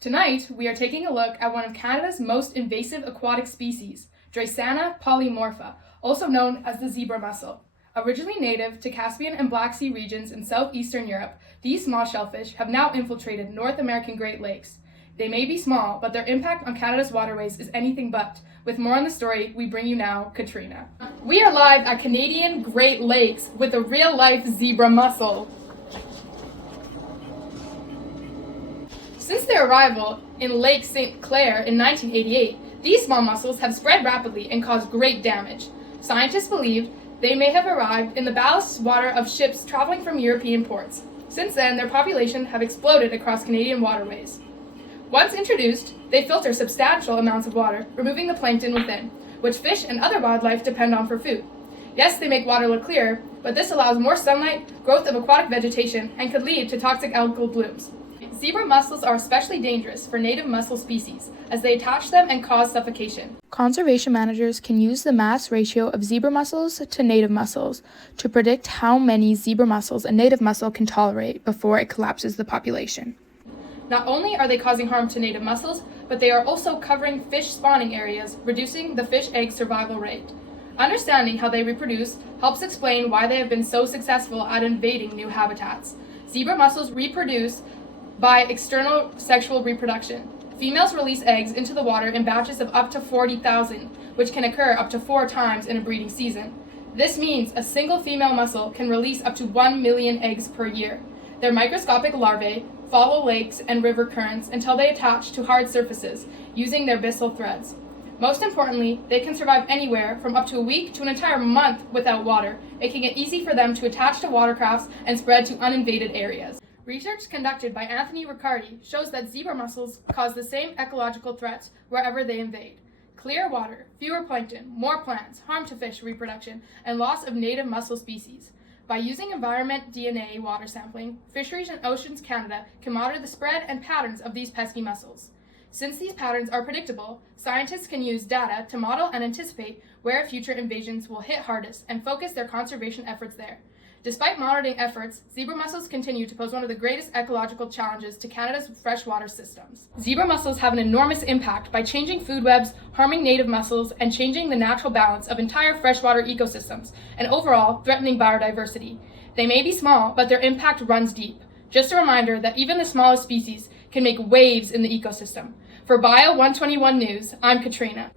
Tonight, we are taking a look at one of Canada's most invasive aquatic species, Dreissena polymorpha, also known as the zebra mussel. Originally native to Caspian and Black Sea regions in southeastern Europe, these small shellfish have now infiltrated North American Great Lakes. They may be small, but their impact on Canada's waterways is anything but. With more on the story, we bring you now Katrina. We are live at Canadian Great Lakes with a real-life zebra mussel. Since their arrival in Lake St. Clair in 1988, these small mussels have spread rapidly and caused great damage. Scientists believe they may have arrived in the ballast water of ships traveling from European ports. Since then, their population have exploded across Canadian waterways. Once introduced, they filter substantial amounts of water, removing the plankton within, which fish and other wildlife depend on for food. Yes, they make water look clearer, but this allows more sunlight, growth of aquatic vegetation, and could lead to toxic algal blooms. Zebra mussels are especially dangerous for native mussel species, as they attach them and cause suffocation. Conservation managers can use the mass ratio of zebra mussels to native mussels to predict how many zebra mussels a native mussel can tolerate before it collapses the population. Not only are they causing harm to native mussels, but they are also covering fish spawning areas, reducing the fish egg survival rate. Understanding how they reproduce helps explain why they have been so successful at invading new habitats. Zebra mussels reproduce by external sexual reproduction. Females release eggs into the water in batches of up to 40,000, which can occur up to 4 times in a breeding season. This means a single female mussel can release up to 1 million eggs per year. Their microscopic larvae follow lakes and river currents until they attach to hard surfaces using their byssal threads. Most importantly, they can survive anywhere from up to a week to an entire month without water, making it easy for them to attach to watercrafts and spread to uninvaded areas. Research conducted by Anthony Riccardi shows that zebra mussels cause the same ecological threats wherever they invade. Clear water, fewer plankton, more plants, harm to fish reproduction, and loss of native mussel species. By using environment DNA water sampling, Fisheries and Oceans Canada can monitor the spread and patterns of these pesky mussels. Since these patterns are predictable, scientists can use data to model and anticipate where future invasions will hit hardest and focus their conservation efforts there. Despite monitoring efforts, zebra mussels continue to pose one of the greatest ecological challenges to Canada's freshwater systems. Zebra mussels have an enormous impact by changing food webs, harming native mussels, and changing the natural balance of entire freshwater ecosystems, and overall threatening biodiversity. They may be small, but their impact runs deep. Just a reminder that even the smallest species can make waves in the ecosystem. For Bio 121 News, I'm Katrina.